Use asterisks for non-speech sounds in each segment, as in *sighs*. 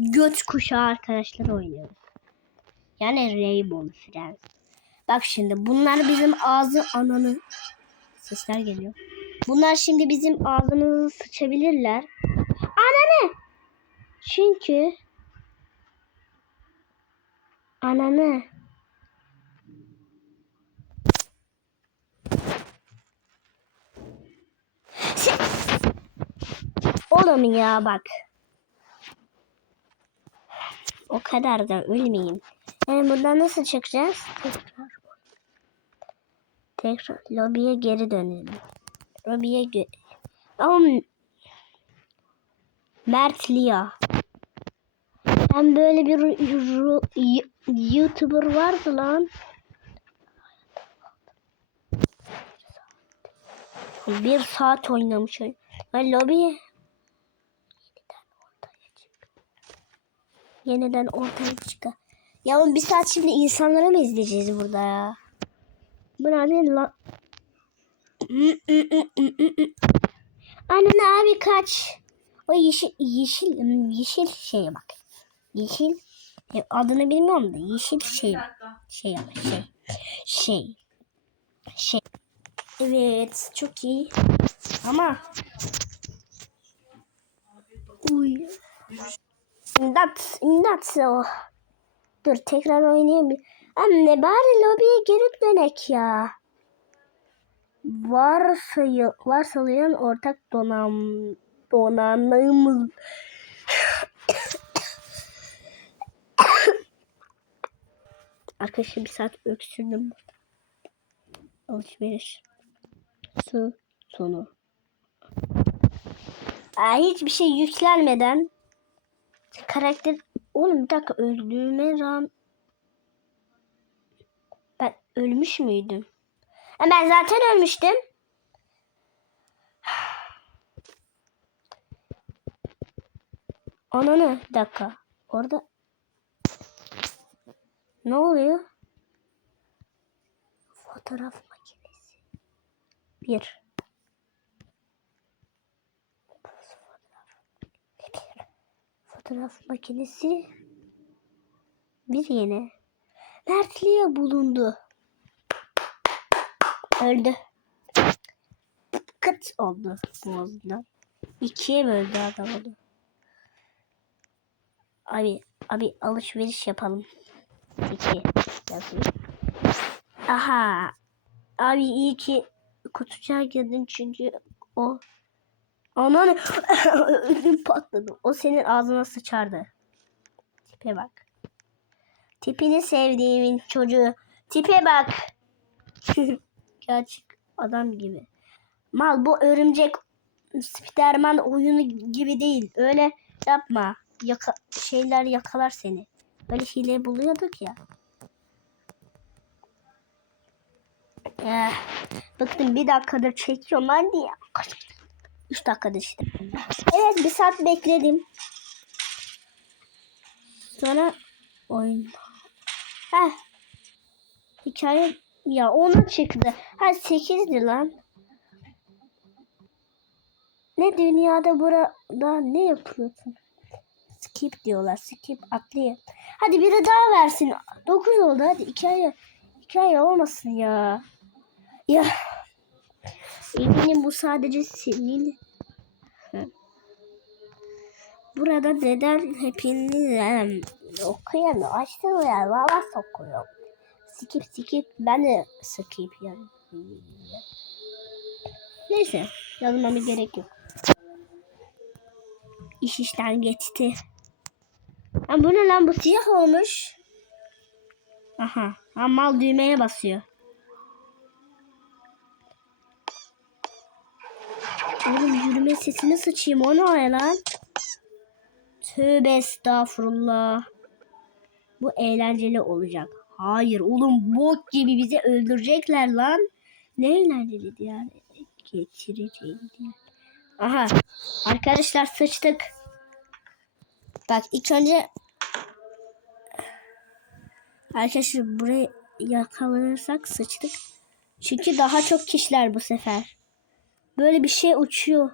göt kuşağı arkadaşlar oynuyoruz. Yani Rainbow Friends. Bak şimdi bunlar bizim ağzı ananı sesler geliyor. Bunlar şimdi bizim ağzımızı sıçabilirler. Ananı! Çünkü ananı Oğlum ya bak. O kadar da ölmeyin. Yani buradan nasıl çıkacağız? Tekrar. Tekrar lobiye geri dönelim. Lobiye gö Ama Mert Lia. Ben böyle bir YouTuber vardı lan. Bir saat oynamış. Ben lobiye yeniden ortaya çıkar. Ya oğlum bir saat şimdi insanları mı izleyeceğiz burada ya? Bu ne la? Anne abi kaç. O yeşil yeşil yeşil şeye bak. Yeşil e, adını bilmiyorum da yeşil şey şey ama şey şey şey. Evet çok iyi. Ama Uy. İmdat, imdat o. Dur tekrar oynayayım. bir. Anne bari lobiye geri dönek ya. Varsayı, varsayılan ortak donam, donanımız. *coughs* Arkadaşlar bir saat öksürdüm. Alışveriş. Su sonu. Aa, hiçbir şey yüklenmeden karakter oğlum bir dakika öldüğüme rağmen ben ölmüş müydüm? Ha, ben zaten ölmüştüm. *sighs* Ananı bir dakika. Orada ne oluyor? Fotoğraf makinesi. Bir. Fotoğraf makinesi bir yeni. Mertliğe bulundu. Öldü. Kıt oldu boğazından. İkiye böldü adam onu. Abi, abi alışveriş yapalım. İki yazayım. Aha. Abi iyi ki kutucuğa girdin çünkü o Anan *laughs* ödüm patladı. O senin ağzına sıçardı. Tipe bak. Tipini sevdiğimin çocuğu. Tipe bak. *laughs* Gerçek adam gibi. Mal bu örümcek Spiderman oyunu gibi değil. Öyle yapma. Yaka şeyler yakalar seni. Böyle hile buluyorduk ya. Ya bıktım bir dakikadır çekiyorum hadi ya. 3 dakikada işte. Evet bir saat bekledim. Sonra oyun. Heh. Hikaye ya ona çıktı. Ha 8'di lan. Ne dünyada burada ne yapıyorsun? Skip diyorlar. Skip atlayın. Hadi biri daha versin. 9 oldu hadi hikaye. Hikaye olmasın ya. Ya. Eminim bu sadece senin. Burada neden hepiniz okuyan açtım ya valla sokuyor. Skip skip ben de skip yani. Neyse yazmama gerek yok. İş işten geçti. Ha, bu ne lan bu siyah olmuş. Aha. Ha, mal düğmeye basıyor. Oğlum yürüme sesini sıçayım o ne lan? Tövbe estağfurullah. Bu eğlenceli olacak. Hayır oğlum bok gibi bizi öldürecekler lan. Ne eğlenceli diğer geçireceğim diye. Aha arkadaşlar sıçtık. Bak ilk önce arkadaşlar burayı yakalanırsak sıçtık. Çünkü daha çok kişiler bu sefer. Böyle bir şey uçuyor.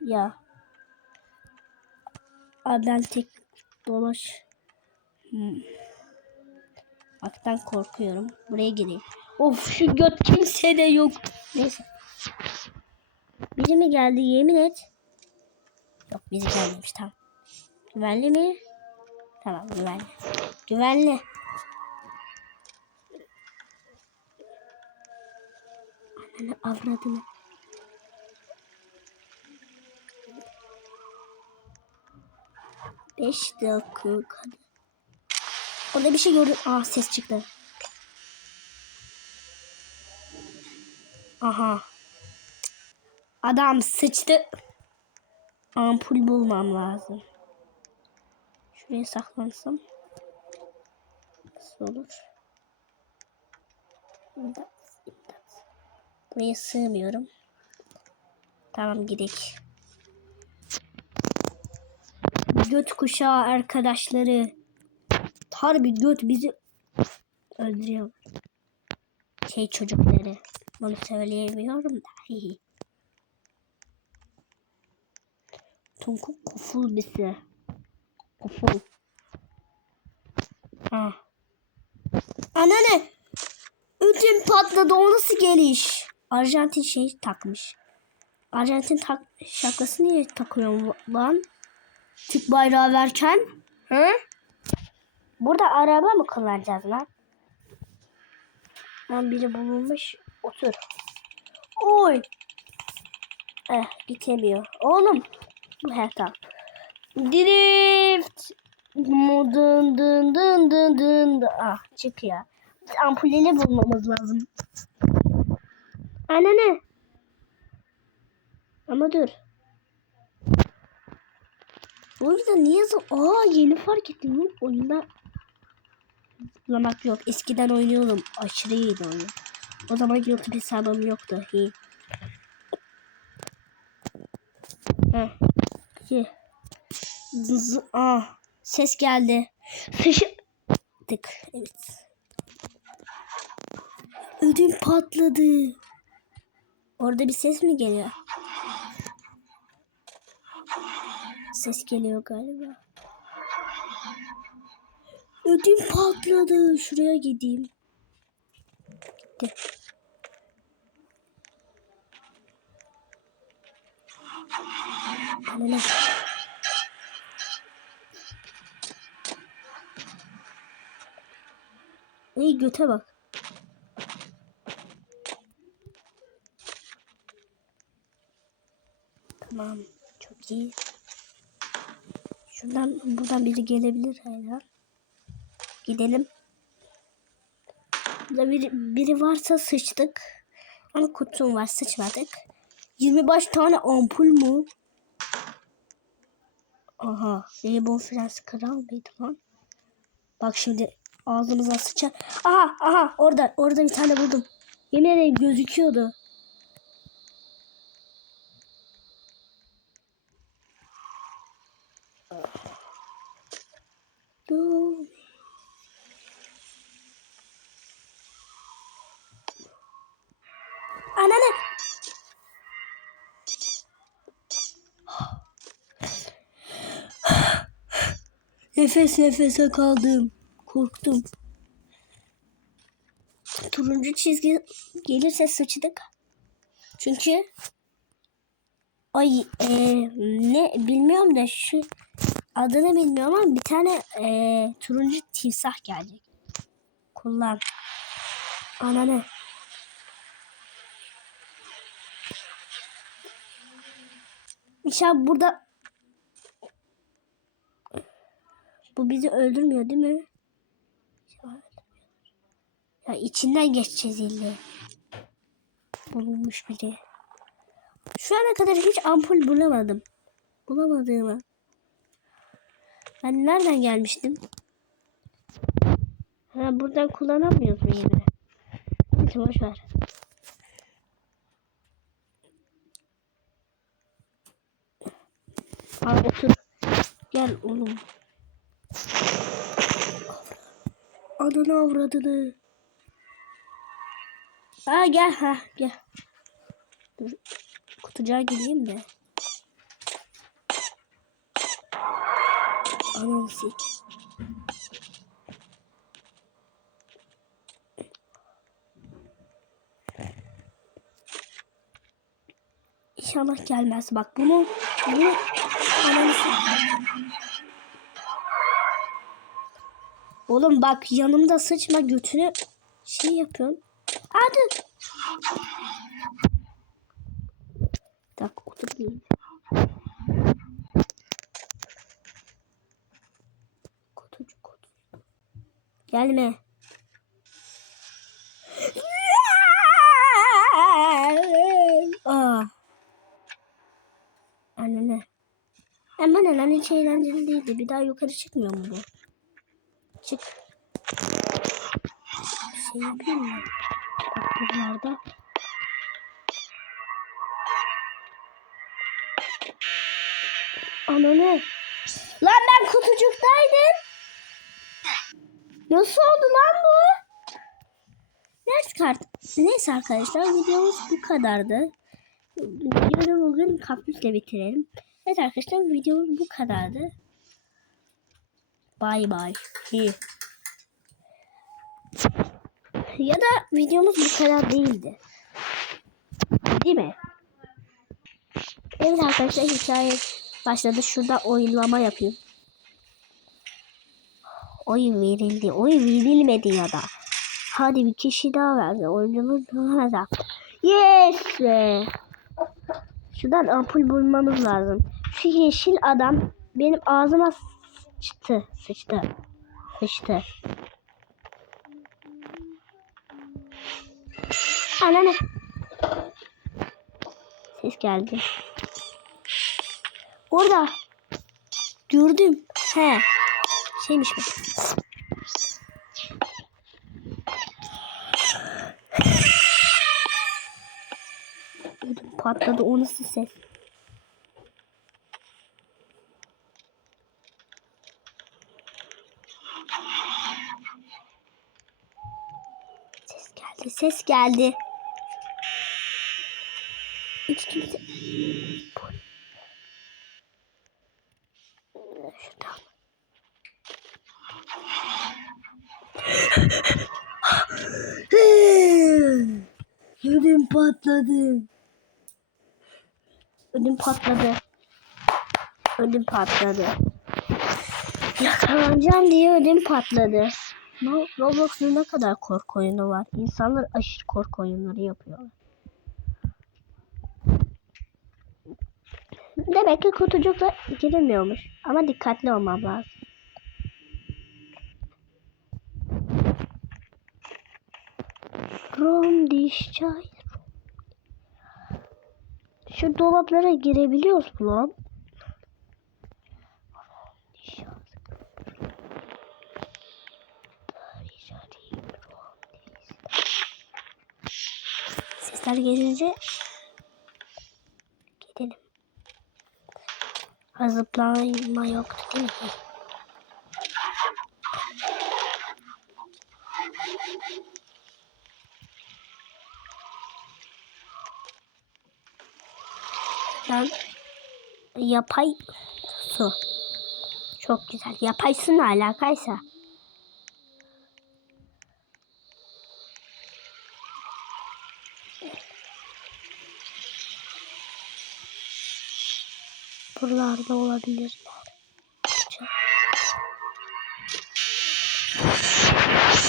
Ya. Abi ben tek dolaş. Hmm. Baktan korkuyorum. Buraya gireyim. Of şu göt kimse de yok. Neyse. Biri mi geldi yemin et. Yok biri gelmemiş tamam. Güvenli mi? Tamam güvenli. Güvenli. Ananı avradını. Beş dakika kadar. Orada bir şey gördüm. Aa ses çıktı. Aha. Adam sıçtı. Ampul bulmam lazım. Şuraya saklansam. Nasıl olur? İmdat, imdat. Buraya sığmıyorum. Tamam gidelim. Göt kuşağı arkadaşları. Harbi göt bizi öldürüyor. Şey çocukları. Bunu söyleyemiyorum da. Tunku kuful bizi. Kuful. Ha. Anne Ödüm patladı o nasıl geliş? Arjantin şey takmış. Arjantin tak şapkası niye takıyorum lan? Türk bayrağı verken. Hı? Burada araba mı kullanacağız lan? Lan biri bulunmuş. Otur. Oy. Eh gitemiyor. Oğlum. Bu her tamam. Drift. Dın dın dın dın dın. Ah çık ya. Ampulleri bulmamız lazım. Anne ne? Ama dur. Bu yüzden niye Aa yeni fark ettim lan. Oyunda zıplamak yok. Eskiden oynuyordum. Aşırı iyiydi oyun. O zaman YouTube hesabım yoktu. İyi. Heh. Ah. Ses geldi. Sıçtık. Evet. Ödüm patladı. Orada bir ses mi geliyor? Ses geliyor galiba. Ödüm patladı. Şuraya gideyim. Gitti. Ne? İyi göte bak. Tamam. Çok iyi. Şuradan buradan biri gelebilir hala. Gidelim. Burada biri, biri varsa sıçtık. Ama kutum var sıçmadık. 25 tane ampul mu? Aha. Rainbow Friends kral mıydı lan? Bak şimdi ağzımıza sıçar. Aha aha orada orada bir tane buldum. Yemin ederim gözüküyordu. Dur. Ananı. Nefes nefese kaldım. Korktum. Turuncu çizgi gelirse sıçtık. Çünkü ay e, ne bilmiyorum da şu adını bilmiyorum ama bir tane e, turuncu timsah gelecek. Kullan. Ananı. İnşallah burada bu bizi öldürmüyor değil mi? Ya içinden geçeceğiz ille. Bulunmuş biri. Şu ana kadar hiç ampul bulamadım. Bulamadığımı. Ben nereden gelmiştim? Ha buradan kullanamıyoruz mu yine? Neyse boş ver. Al otur. Gel oğlum. Ananı avradını. Ha gel ha gel. Dur. Kutucuğa gideyim de. Ananı sik. İnşallah gelmez. Bak bunu bunu ananı sik. Oğlum bak yanımda sıçma götünü şey yapıyorsun. Hadi. Tak otur bir. Kutucu kutu. Gelme. Aa. Annene. Aman lan hiç eğlenceli değildi. Bir daha yukarı çıkmıyor mu bu? Çık. Şey yapayım mı? Bak buralarda. Ananı. Lan ben kutucuktaydım. Nasıl oldu lan bu? Ders kart. Neyse arkadaşlar videomuz bu kadardı. Videoyu bugün kaktüsle bitirelim. Evet arkadaşlar videomuz bu kadardı. Bay bay. İyi. Ya da videomuz bu kadar değildi. Değil mi? Evet arkadaşlar hikaye başladı. Şurada oyunlama yapayım. Oyun verildi. Oyun verilmedi ya da. Hadi bir kişi daha verdi. Oyuncumuz daha da. Yes! Şuradan ampul bulmamız lazım. Şu yeşil adam benim ağzıma sıçtı. Sıçtı. Sıçtı. Anne. Ses geldi. Orada. Gördüm. He. Şeymiş bu. Patladı. O nasıl ses? Ses geldi. Ses geldi. Hiç kimse... Şuradan. Ödüm patladı. Ödüm patladı. Ödüm patladı. Yakalanacağım diye ödüm patladı. Roblox'un ne kadar korku oyunu var. İnsanlar aşırı korku oyunları yapıyorlar. Demek ki kutucukla girilmiyormuş. Ama dikkatli olmam lazım. Rom diş çay. Şu dolaplara girebiliyoruz mu lan? Sesler gelince gidelim. Zıplama yoktu değil mi? Ben yapay su. Çok güzel. Yapay su ne alakaysa. Buralarda olabilirler.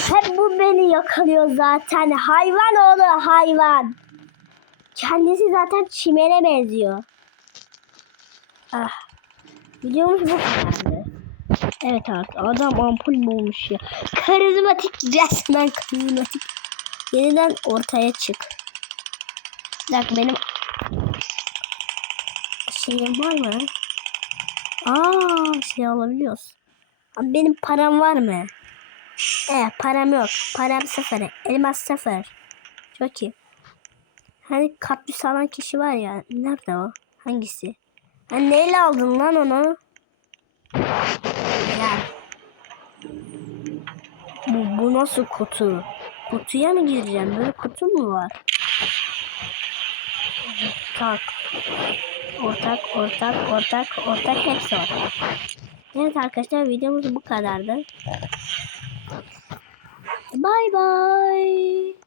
Hep bu beni yakalıyor zaten. Hayvan oğlu hayvan. Kendisi zaten çimene benziyor. Ah. Videomuz bu kadardı. Evet artık adam ampul bulmuş ya. Karizmatik resmen karizmatik. Yeniden ortaya çık. Bir dakika benim şeyim var mı? Aa şey alabiliyoruz. Abi benim param var mı? Evet param yok. Param sıfır. Elmas sıfır. Çok iyi. Hani kaktüs alan kişi var ya. Nerede o? Hangisi? Hani neyle aldın lan onu? Ya. Bu, bu nasıl kutu? Kutuya mı gireceğim? Böyle kutu mu var? Tak. Ortak, ortak, ortak, ortak hepsi ortak. Evet arkadaşlar videomuz bu kadardı. Bay bay.